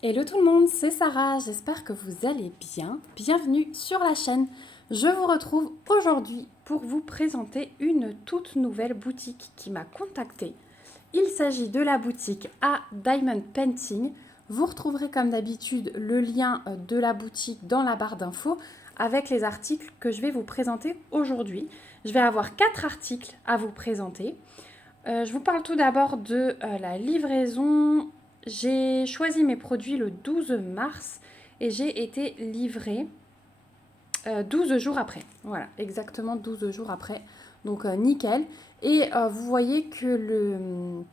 Hello tout le monde, c'est Sarah, j'espère que vous allez bien. Bienvenue sur la chaîne. Je vous retrouve aujourd'hui pour vous présenter une toute nouvelle boutique qui m'a contactée. Il s'agit de la boutique A Diamond Painting. Vous retrouverez comme d'habitude le lien de la boutique dans la barre d'infos avec les articles que je vais vous présenter aujourd'hui. Je vais avoir 4 articles à vous présenter. Je vous parle tout d'abord de la livraison. J'ai choisi mes produits le 12 mars et j'ai été livrée 12 jours après. Voilà, exactement 12 jours après. Donc nickel. Et vous voyez que le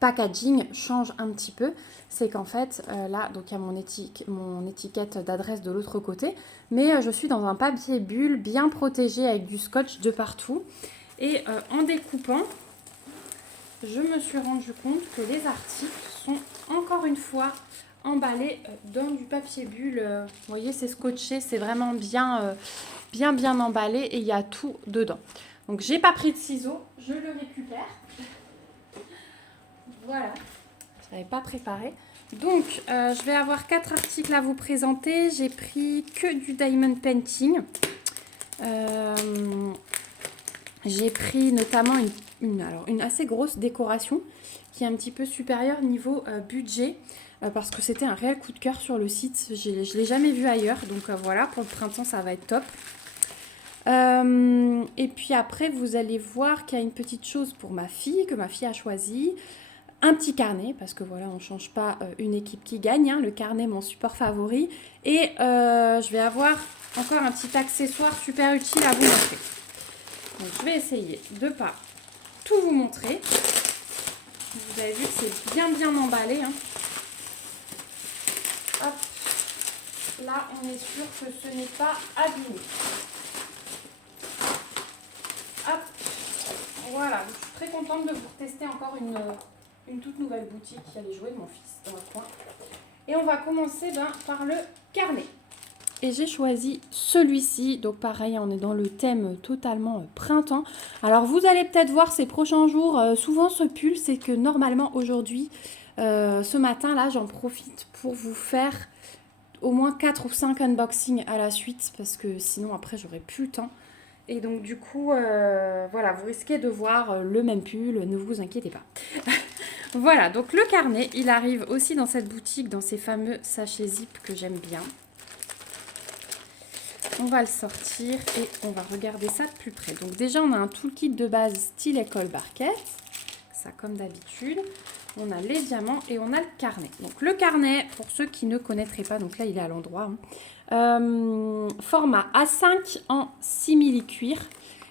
packaging change un petit peu. C'est qu'en fait, là, donc il y a mon étiquette d'adresse de l'autre côté. Mais je suis dans un papier bulle bien protégé avec du scotch de partout. Et en découpant, je me suis rendu compte que les articles sont encore une fois emballés dans du papier bulle. Vous voyez, c'est scotché, c'est vraiment bien, bien emballé et il y a tout dedans. Donc, j'ai pas pris de ciseaux, je le récupère. Voilà, je n'avais pas préparé. Donc, je vais avoir 4 articles à vous présenter. J'ai pris que du diamond painting. J'ai pris notamment une assez grosse décoration qui est un petit peu supérieure niveau budget parce que c'était un réel coup de cœur sur le site. Je ne l'ai jamais vu ailleurs, donc voilà, pour le printemps ça va être top. Et puis après, vous allez voir qu'il y a une petite chose pour ma fille, que ma fille a choisi. Un petit carnet, parce que voilà, on ne change pas une équipe qui gagne. Hein, le carnet, mon support favori. Et je vais avoir encore un petit accessoire super utile à vous montrer. Donc, je vais essayer de ne pas tout vous montrer. Vous avez vu que c'est bien emballé. Hein. Hop. Là, on est sûr que ce n'est pas abîmé. Hop. Voilà. Je suis très contente de vous tester encore une toute nouvelle boutique. Il y a les jouets de mon fils dans le coin. Et on va commencer par le carnet. Et j'ai choisi celui-ci. Donc pareil, on est dans le thème totalement printemps. Alors vous allez peut-être voir ces prochains jours, souvent ce pull, c'est que normalement aujourd'hui, ce matin là, j'en profite pour vous faire au moins 4 ou 5 unboxings à la suite. Parce que sinon après, j'aurai plus le temps. Et donc du coup, voilà, vous risquez de voir le même pull, ne vous inquiétez pas. Voilà, donc le carnet, il arrive aussi dans cette boutique, dans ces fameux sachets zip que j'aime bien. On va le sortir et on va regarder ça de plus près. Donc déjà, on a un toolkit de base style école Barquette. Ça comme d'habitude. On a les diamants et on a le carnet. Donc le carnet, pour ceux qui ne connaîtraient pas, donc là il est à l'endroit. Format A5 en simili-cuir.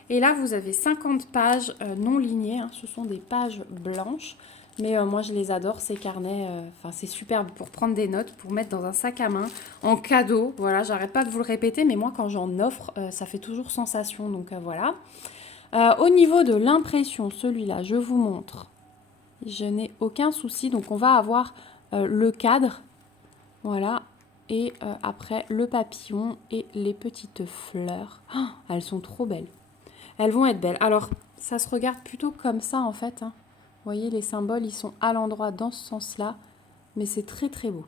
Et là, vous avez 50 pages non lignées. Hein. Ce sont des pages blanches. Mais moi, je les adore, ces carnets. C'est superbe pour prendre des notes, pour mettre dans un sac à main, en cadeau. Voilà, j'arrête pas de vous le répéter, mais moi, quand j'en offre, ça fait toujours sensation. Donc, voilà. Au niveau de l'impression, celui-là, je vous montre. Je n'ai aucun souci. Donc, on va avoir le cadre. Voilà. Et après, le papillon et les petites fleurs. Oh, elles sont trop belles. Elles vont être belles. Alors, ça se regarde plutôt comme ça, en fait. Hein. Vous voyez, les symboles, ils sont à l'endroit dans ce sens-là. Mais c'est très, très beau.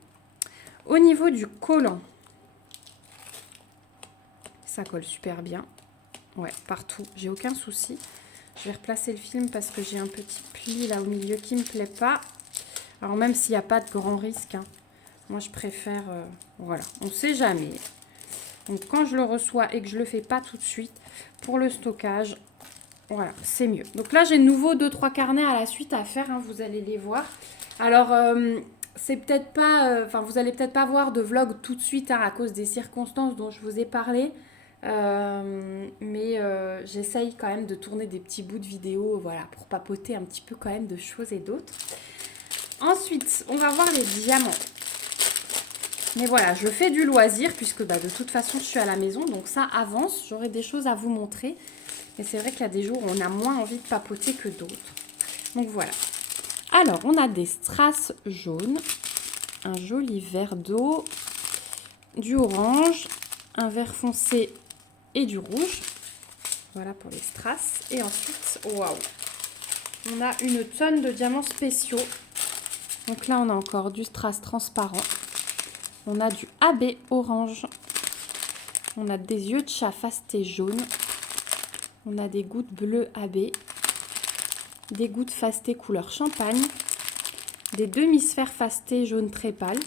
Au niveau du collant, ça colle super bien. Ouais, partout. J'ai aucun souci. Je vais replacer le film parce que j'ai un petit pli là au milieu qui ne me plaît pas. Alors, même s'il n'y a pas de grand risque, hein, moi, je préfère... voilà, on ne sait jamais. Donc, quand je le reçois et que je ne le fais pas tout de suite, pour le stockage... Voilà, c'est mieux. Donc là, j'ai de nouveau 2-3 carnets à la suite à faire. Hein, vous allez les voir. Alors, c'est peut-être pas... vous allez peut-être pas voir de vlog tout de suite hein, à cause des circonstances dont je vous ai parlé. Mais j'essaye quand même de tourner des petits bouts de vidéo voilà, pour papoter un petit peu quand même de choses et d'autres. Ensuite, on va voir les diamants. Mais voilà, je fais du loisir puisque de toute façon, je suis à la maison. Donc ça avance. J'aurai des choses à vous montrer. Et c'est vrai qu'il y a des jours où on a moins envie de papoter que d'autres. Donc voilà. Alors, on a des strass jaunes, un joli vert d'eau, du orange, un vert foncé et du rouge. Voilà pour les strass. Et ensuite, waouh, on a une tonne de diamants spéciaux. Donc là, on a encore du strass transparent. On a du AB orange. On a des yeux de chat fasté jaune. On a des gouttes bleues AB. Des gouttes fasté couleur champagne. Des demi-sphères fasté jaune très pâle.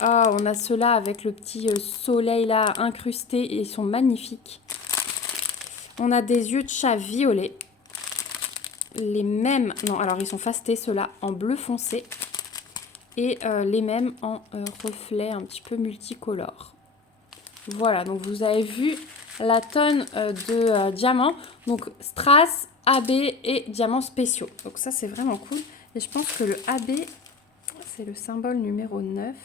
Oh, on a ceux-là avec le petit soleil là incrusté et ils sont magnifiques. On a des yeux de chat violet. Les mêmes, non, alors ils sont fastés ceux-là en bleu foncé. Et les mêmes en reflet un petit peu multicolore. Voilà, donc vous avez vu la tonne de diamants. Donc strass, AB et diamants spéciaux. Donc ça c'est vraiment cool. Et je pense que le AB, c'est le symbole numéro 9.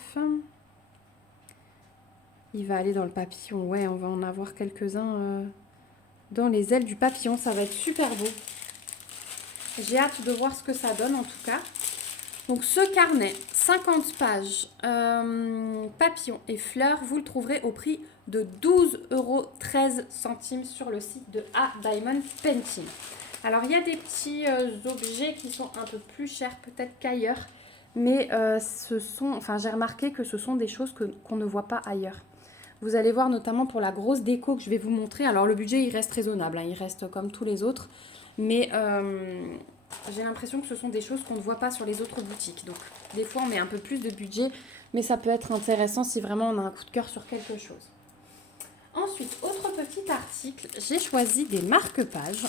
Il va aller dans le papillon. Ouais, on va en avoir quelques-uns dans les ailes du papillon. Ça va être super beau. J'ai hâte de voir ce que ça donne en tout cas. Donc ce carnet, 50 pages, papillons et fleurs, vous le trouverez au prix de 12,13 € sur le site de A Diamond Painting. Alors il y a des petits objets qui sont un peu plus chers peut-être qu'ailleurs, mais j'ai remarqué que ce sont des choses qu'on ne voit pas ailleurs. Vous allez voir notamment pour la grosse déco que je vais vous montrer. Alors le budget il reste raisonnable, hein, il reste comme tous les autres, mais j'ai l'impression que ce sont des choses qu'on ne voit pas sur les autres boutiques. Donc des fois on met un peu plus de budget, mais ça peut être intéressant si vraiment on a un coup de cœur sur quelque chose. Ensuite, autre petit article, j'ai choisi des marque-pages.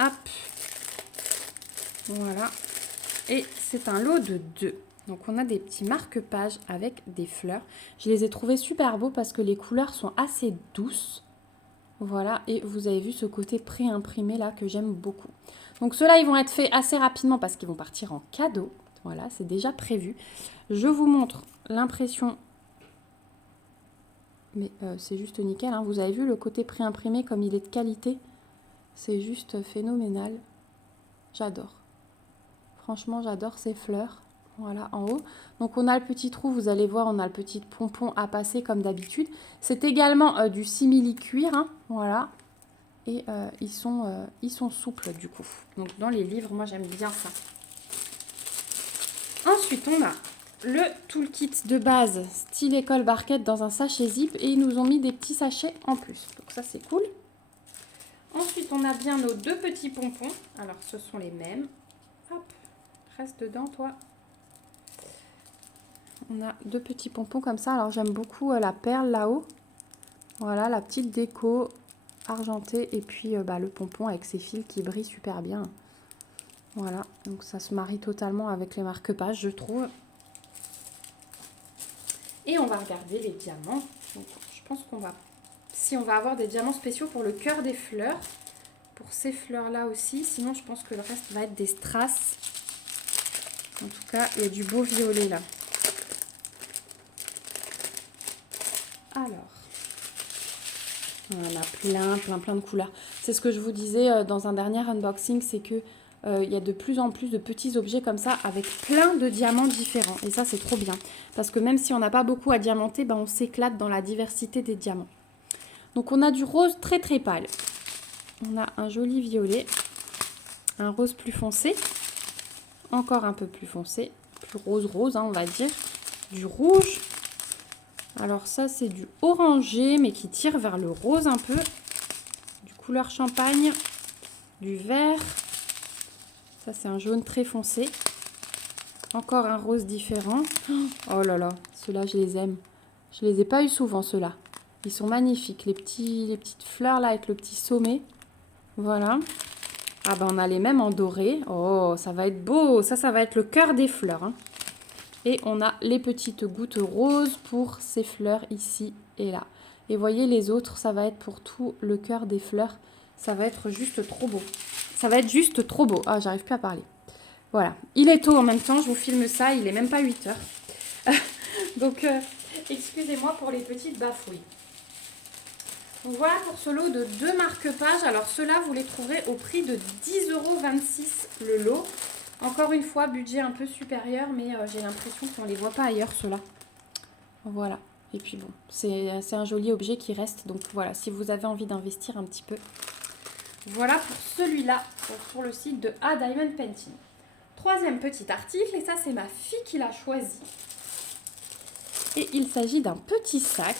Hop, voilà. Et c'est un lot de 2. Donc on a des petits marque-pages avec des fleurs. Je les ai trouvés super beaux parce que les couleurs sont assez douces. Voilà, et vous avez vu ce côté pré-imprimé là que j'aime beaucoup. Donc ceux-là, ils vont être faits assez rapidement parce qu'ils vont partir en cadeau. Voilà, c'est déjà prévu. Je vous montre l'impression. Mais c'est juste nickel, hein. Vous avez vu le côté pré-imprimé comme il est de qualité. C'est juste phénoménal. J'adore. Franchement, j'adore ces fleurs. Voilà, en haut. Donc, on a le petit trou. Vous allez voir, on a le petit pompon à passer comme d'habitude. C'est également du simili-cuir. Hein, voilà. Et ils sont souples, du coup. Donc, dans les livres, moi, j'aime bien ça. Ensuite, on a le toolkit de base style école barquette dans un sachet zip. Et ils nous ont mis des petits sachets en plus. Donc, ça, c'est cool. Ensuite, on a bien nos 2 petits pompons. Alors, ce sont les mêmes. Hop, reste dedans, toi. On a 2 petits pompons comme ça. Alors, j'aime beaucoup la perle là-haut. Voilà, la petite déco argentée. Et puis, le pompon avec ses fils qui brillent super bien. Voilà, donc ça se marie totalement avec les marque-pages, je trouve. Et on va regarder les diamants. Donc, je pense qu'on va... Si on va avoir des diamants spéciaux pour le cœur des fleurs. Pour ces fleurs-là aussi. Sinon, je pense que le reste va être des strass. En tout cas, il y a du beau violet là. Alors, on en a plein de couleurs. C'est ce que je vous disais dans un dernier unboxing, c'est que il y a de plus en plus de petits objets comme ça avec plein de diamants différents. Et ça, c'est trop bien. Parce que même si on n'a pas beaucoup à diamanter, on s'éclate dans la diversité des diamants. Donc, on a du rose très pâle. On a un joli violet. Un rose plus foncé. Encore un peu plus foncé. Plus rose, hein, on va dire. Du rouge. Alors ça, c'est du orangé, mais qui tire vers le rose un peu. Du couleur champagne. Du vert. Ça, c'est un jaune très foncé. Encore un rose différent. Oh là là, ceux-là, je les aime. Je les ai pas eu souvent, ceux-là. Ils sont magnifiques. Les petites fleurs, là, avec le petit sommet. Voilà. Ah on a les mêmes en doré. Oh, ça va être beau. Ça va être le cœur des fleurs. Hein. Et on a les petites gouttes roses pour ces fleurs ici et là. Et voyez, les autres, ça va être pour tout le cœur des fleurs. Ça va être juste trop beau. Ça va être juste trop beau. Ah, j'arrive plus à parler. Voilà. Il est tôt en même temps. Je vous filme ça. Il est même pas 8 heures. Donc, excusez-moi pour les petites bafouilles. Donc voilà pour ce lot de 2 marque-pages. Alors ceux-là, vous les trouverez au prix de 10,26 € le lot. Encore une fois, budget un peu supérieur, mais j'ai l'impression qu'on ne les voit pas ailleurs, ceux-là. Voilà. Et puis bon, c'est un joli objet qui reste. Donc voilà, si vous avez envie d'investir un petit peu. Voilà pour celui-là, pour le site de A Diamond Painting. troisième petit article, et ça c'est ma fille qui l'a choisi. Et il s'agit d'un petit sac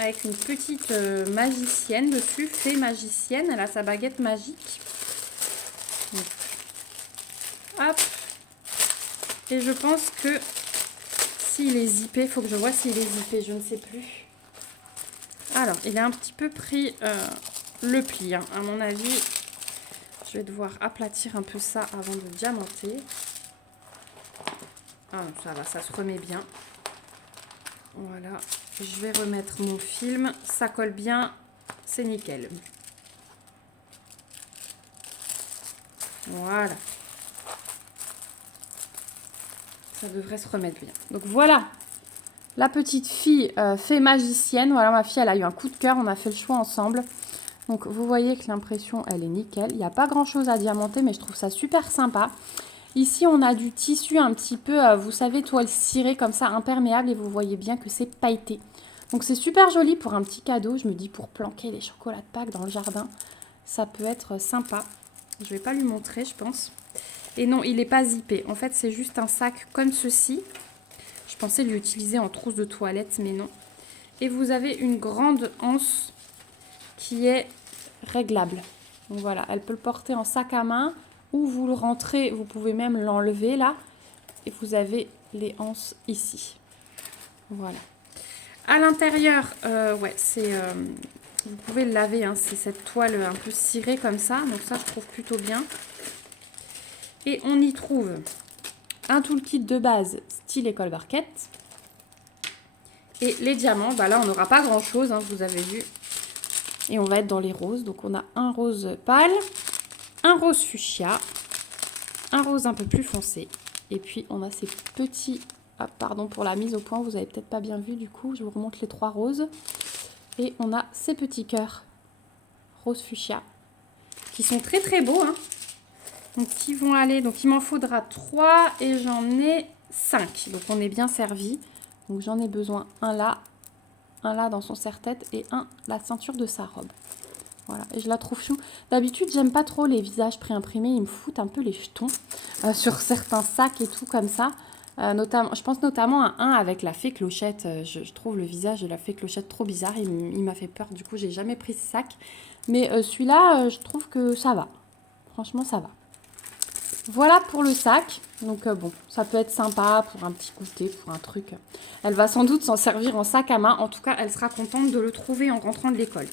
avec une petite magicienne dessus, fée magicienne. Elle a sa baguette magique. Donc, hop. Et je pense que s'il est zippé, il faut que je vois s'il est zippé, je ne sais plus. Alors, il a un petit peu pris le pli, hein. À mon avis, je vais devoir aplatir un peu ça avant de diamanter. Ah, ça va, ça se remet bien. Voilà, je vais remettre mon film. Ça colle bien, c'est nickel. Voilà. Ça devrait se remettre bien. Donc voilà, la petite fille fée magicienne. Voilà, ma fille, elle a eu un coup de cœur. On a fait le choix ensemble. Donc vous voyez que l'impression, elle est nickel. Il n'y a pas grand-chose à diamanter, mais je trouve ça super sympa. Ici, on a du tissu un petit peu, vous savez, toile cirée comme ça, imperméable. Et vous voyez bien que c'est pailleté. Donc c'est super joli pour un petit cadeau. Je me dis pour planquer les chocolats de Pâques dans le jardin. Ça peut être sympa. Je ne vais pas lui montrer, je pense. Et non, il n'est pas zippé. En fait, c'est juste un sac comme ceci. Je pensais l'utiliser en trousse de toilette, mais non. Et vous avez une grande anse qui est réglable. Donc voilà, elle peut le porter en sac à main ou vous le rentrez, vous pouvez même l'enlever là. Et vous avez les anses ici. Voilà. À l'intérieur, ouais, c'est... vous pouvez le laver, hein, c'est cette toile un peu cirée comme ça. Donc ça, je trouve plutôt bien. Et on y trouve un toolkit de base style école barquette. Et les diamants, bah là, on n'aura pas grand-chose, hein, vous avez vu. Et on va être dans les roses. Donc, on a un rose pâle, un rose fuchsia, un rose un peu plus foncé. Et puis, on a ces petits... Ah, pardon pour la mise au point, vous n'avez peut-être pas bien vu du coup. Je vous remonte les 3 roses. Et on a ces petits cœurs rose fuchsia qui sont très très beaux, hein. Donc, qui vont aller... Donc, il m'en faudra 3 et j'en ai 5. Donc, on est bien servi. Donc, j'en ai besoin un là dans son serre-tête et un la ceinture de sa robe. Voilà, et je la trouve chou. D'habitude, j'aime pas trop les visages préimprimés. Ils me foutent un peu les jetons sur certains sacs et tout comme ça. Notamment, je pense notamment à un avec la fée Clochette. Je trouve le visage de la fée Clochette trop bizarre. Il m'a fait peur. Du coup, j'ai jamais pris ce sac. Mais celui-là, je trouve que ça va. Franchement, ça va. Voilà pour le sac. Donc bon, ça peut être sympa pour un petit goûter, pour un truc. Elle va sans doute s'en servir en sac à main. En tout cas, elle sera contente de le trouver en rentrant de l'école.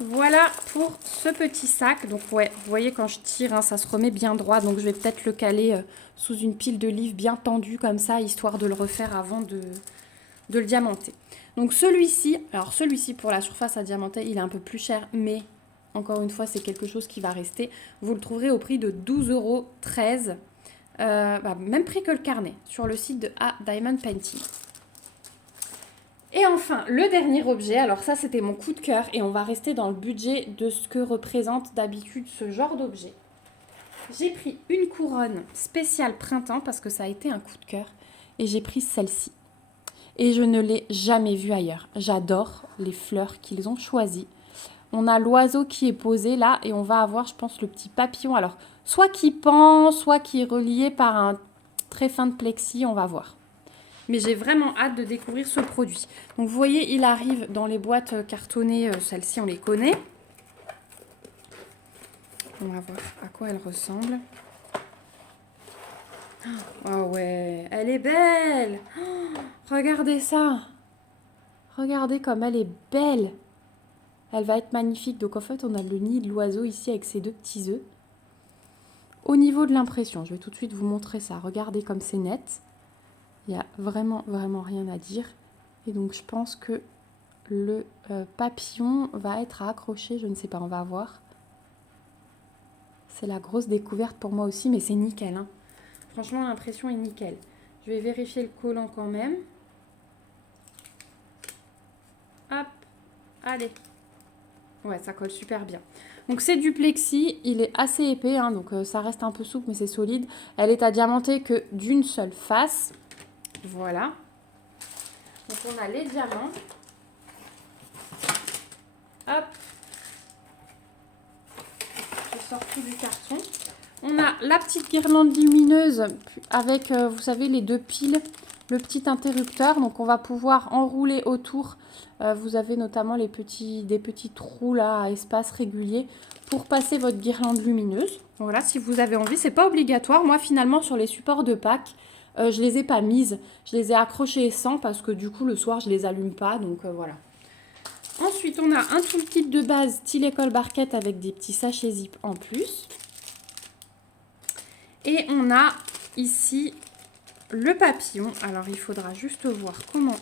Voilà pour ce petit sac. Donc ouais, vous voyez quand je tire, hein, ça se remet bien droit. Donc je vais peut-être le caler sous une pile de livres bien tendue comme ça, histoire de le refaire avant de le diamanter. Donc celui-ci, alors celui-ci pour la surface à diamanter, il est un peu plus cher, mais... Encore une fois, c'est quelque chose qui va rester. Vous le trouverez au prix de 12,13 €. Même prix que le carnet sur le site de A Diamond Painting. Et enfin, le dernier objet. Alors ça, c'était mon coup de cœur. Et on va rester dans le budget de ce que représente d'habitude ce genre d'objet. J'ai pris une couronne spéciale printemps parce que ça a été un coup de cœur. Et j'ai pris celle-ci. Et je ne l'ai jamais vue ailleurs. J'adore les fleurs qu'ils ont choisies. On a l'oiseau qui est posé là et on va avoir, je pense, le petit papillon. Alors, soit qui pend, soit qui est relié par un très fin de plexi, on va voir. Mais j'ai vraiment hâte de découvrir ce produit. Donc, vous voyez, il arrive dans les boîtes cartonnées. Celles-ci, on les connaît. On va voir à quoi elle ressemble. Oh ouais, elle est belle. Oh, regardez ça. Regardez comme elle est belle. Elle va être magnifique. Donc en fait, on a le nid de l'oiseau ici avec ses 2 petits œufs. Au niveau de l'impression, je vais tout de suite vous montrer ça. Regardez comme c'est net. Il n'y a vraiment, vraiment rien à dire. Et donc je pense que le papillon va être à accrocher. Je ne sais pas, on va voir. C'est la grosse découverte pour moi aussi, mais c'est nickel, hein. Franchement, l'impression est nickel. Je vais vérifier le collant quand même. Hop, allez. Ouais, ça colle super bien. Donc c'est du plexi, il est assez épais, hein, donc ça reste un peu souple, mais c'est solide. Elle est à diamanter que d'une seule face. Voilà. Donc on a les diamants. Hop. Je sors tout du carton. On a la petite guirlande lumineuse avec, vous savez, les 2 piles, le petit interrupteur. Donc, on va pouvoir enrouler autour. Vous avez notamment des petits trous là à espace régulier pour passer votre guirlande lumineuse. Voilà, si vous avez envie, c'est pas obligatoire. Moi, finalement, sur les supports de Pâques, je les ai pas mises. Je les ai accrochées sans parce que du coup, le soir, je les allume pas. Donc, voilà. Ensuite, on a un toolkit de base style école barquette avec des petits sachets zip en plus. Et on a ici le papillon. Alors, il faudra juste voir comment...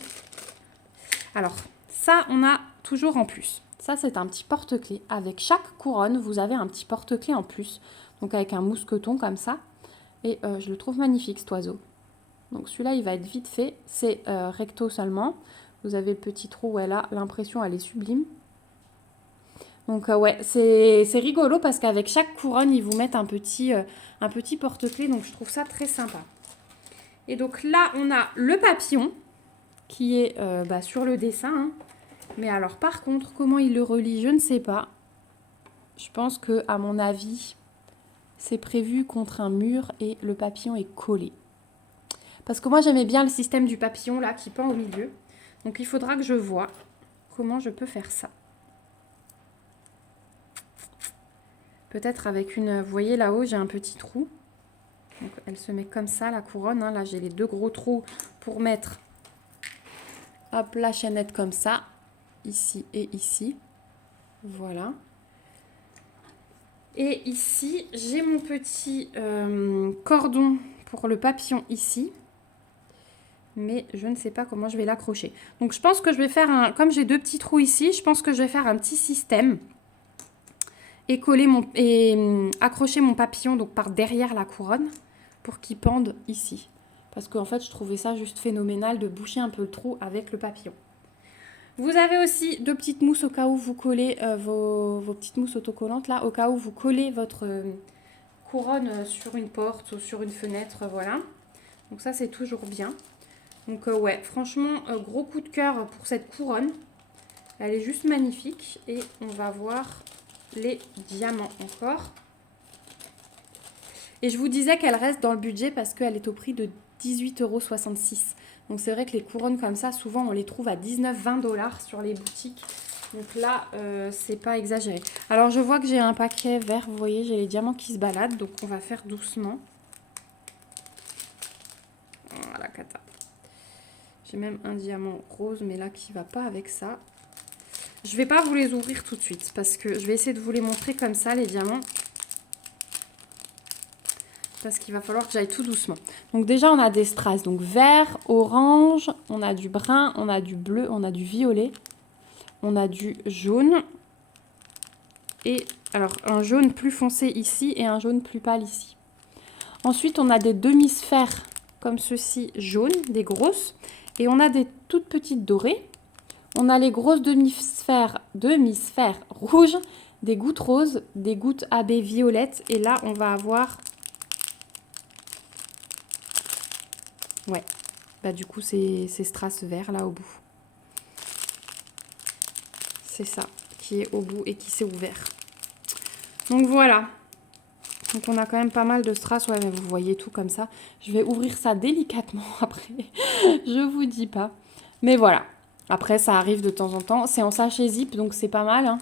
Alors, ça, on a toujours en plus. Ça, c'est un petit porte-clés. Avec chaque couronne, vous avez un petit porte-clés en plus. Donc, avec un mousqueton comme ça. Et je le trouve magnifique, cet oiseau. Donc, celui-là, il va être vite fait. C'est recto seulement. Vous avez le petit trou où elle a l'impression, elle est sublime. Donc, ouais, c'est rigolo parce qu'avec chaque couronne, ils vous mettent un petit porte-clés. Donc, je trouve ça très sympa. Et donc, là, on a le papillon qui est sur le dessin. Hein. Mais alors, par contre, comment il le relie, je ne sais pas. Je pense que, à mon avis, c'est prévu contre un mur et le papillon est collé. Parce que moi, j'aimais bien le système du papillon, là, qui pend au milieu. Donc, il faudra que je vois comment je peux faire ça. Peut-être avec une... Vous voyez, là-haut, j'ai un petit trou. Donc, elle se met comme ça, la couronne. Hein. Là, j'ai les 2 gros trous pour mettre, hop, la chaînette comme ça. Ici et ici. Voilà. Et ici, j'ai mon petit cordon pour le papillon ici. Mais je ne sais pas comment je vais l'accrocher. Donc, je pense que je vais faire comme j'ai 2 petits trous ici, je pense que je vais faire un petit système. Et accrocher mon papillon donc par derrière la couronne pour qu'il pende ici. Parce qu'en fait, je trouvais ça juste phénoménal de boucher un peu le trou avec le papillon. Vous avez aussi 2 petites mousses au cas où vous collez vos petites mousses autocollantes là, au cas où vous collez votre couronne sur une porte ou sur une fenêtre, voilà. Donc ça, c'est toujours bien. Donc ouais, franchement, gros coup de cœur pour cette couronne. Elle est juste magnifique. Et on va voir les diamants encore. Et je vous disais qu'elle reste dans le budget parce qu'elle est au prix de 18,66 €. Donc c'est vrai que les couronnes comme ça, souvent on les trouve à 19-20 $ sur les boutiques. Donc là, c'est pas exagéré. Alors je vois que j'ai un paquet vert, vous voyez, j'ai les diamants qui se baladent. Donc on va faire doucement. Voilà, cata. J'ai même un diamant rose, mais là qui va pas avec ça. Je vais pas vous les ouvrir tout de suite parce que je vais essayer de vous les montrer comme ça, les diamants. Parce qu'il va falloir que j'aille tout doucement. Donc déjà, on a des strass. Donc vert, orange, on a du brun, on a du bleu, on a du violet. On a du jaune. Et alors, un jaune plus foncé ici et un jaune plus pâle ici. Ensuite, on a des demi-sphères comme ceci, jaunes, des grosses. Et on a des toutes petites dorées. On a les grosses demi-sphères rouges, des gouttes roses, des gouttes AB violettes. Et là, on va avoir... Ouais, bah du coup, c'est strass vert là au bout. C'est ça qui est au bout et qui s'est ouvert. Donc voilà. Donc on a quand même pas mal de strass. Ouais, mais vous voyez tout comme ça. Je vais ouvrir ça délicatement après. Je vous dis pas. Mais voilà. Après, ça arrive de temps en temps. C'est en sachet zip, donc c'est pas mal. Hein.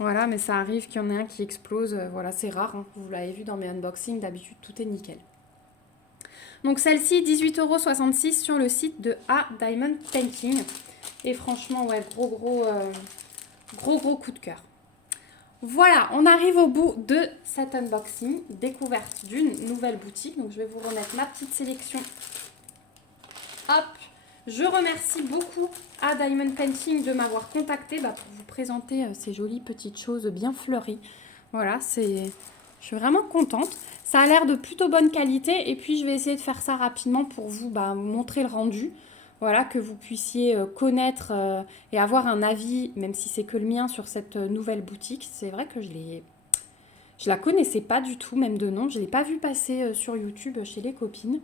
Voilà, mais ça arrive qu'il y en ait un qui explose. Voilà, c'est rare. Hein. Vous l'avez vu dans mes unboxings. D'habitude, tout est nickel. Donc celle-ci, 18,66 € sur le site de A Diamond Painting. Et franchement, ouais, gros coup de cœur. Voilà, on arrive au bout de cet unboxing, découverte d'une nouvelle boutique. Donc je vais vous remettre ma petite sélection. Hop. Je remercie beaucoup à Diamond Painting de m'avoir contacté pour vous présenter ces jolies petites choses bien fleuries. Voilà, je suis vraiment contente. Ça a l'air de plutôt bonne qualité et puis je vais essayer de faire ça rapidement pour vous montrer le rendu. Voilà, que vous puissiez connaître et avoir un avis, même si c'est que le mien, sur cette nouvelle boutique. C'est vrai que je la connaissais pas du tout, même de nom. Je ne l'ai pas vue passer sur YouTube chez les copines.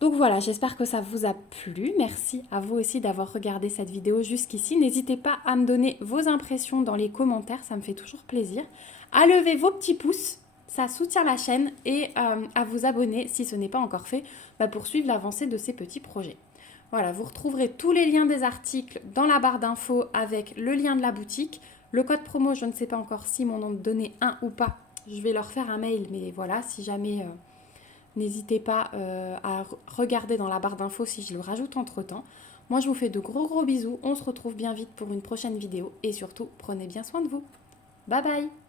Donc voilà, j'espère que ça vous a plu. Merci à vous aussi d'avoir regardé cette vidéo jusqu'ici. N'hésitez pas à me donner vos impressions dans les commentaires, ça me fait toujours plaisir. À lever vos petits pouces ça soutient la chaîne et à vous abonner si ce n'est pas encore fait pour suivre l'avancée de ces petits projets. Voilà, vous retrouverez tous les liens des articles dans la barre d'infos avec le lien de la boutique. Le code promo, je ne sais pas encore si m'en ont donné un ou pas. Je vais leur faire un mail, mais voilà, si jamais, n'hésitez pas à regarder dans la barre d'infos si je le rajoute entre-temps. Moi, je vous fais de gros bisous. On se retrouve bien vite pour une prochaine vidéo. Et surtout, prenez bien soin de vous. Bye bye!